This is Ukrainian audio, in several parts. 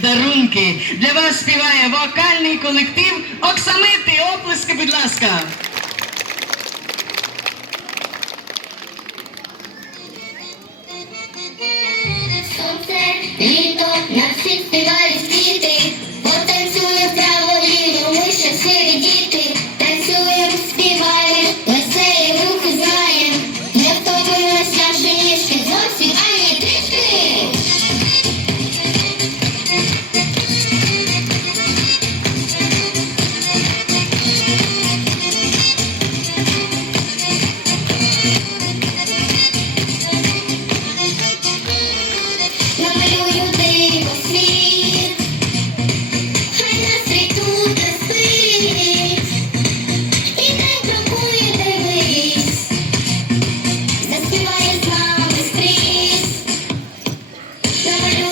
дарунки. Для вас співає вокальний колектив Оксамити. Оплески, будь ласка. Сонце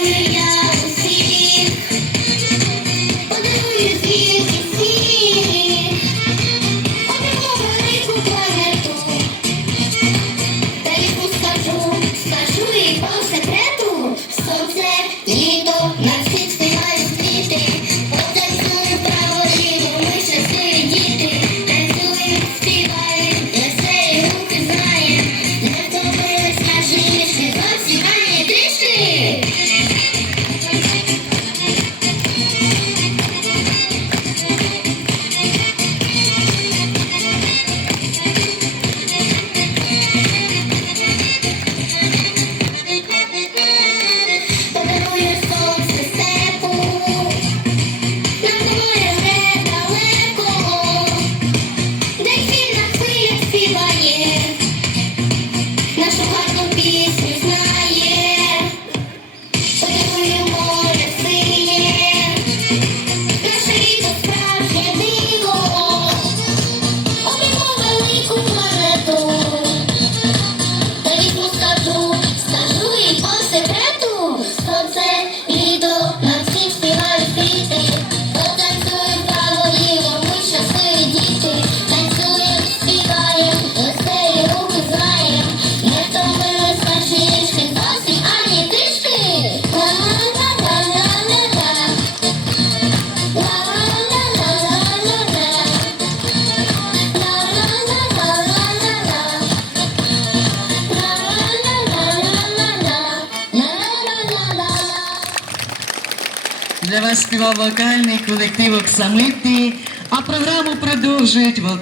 yeah. Для вас співав вокальний колектив Оксамити, а програму продовжують вокальні.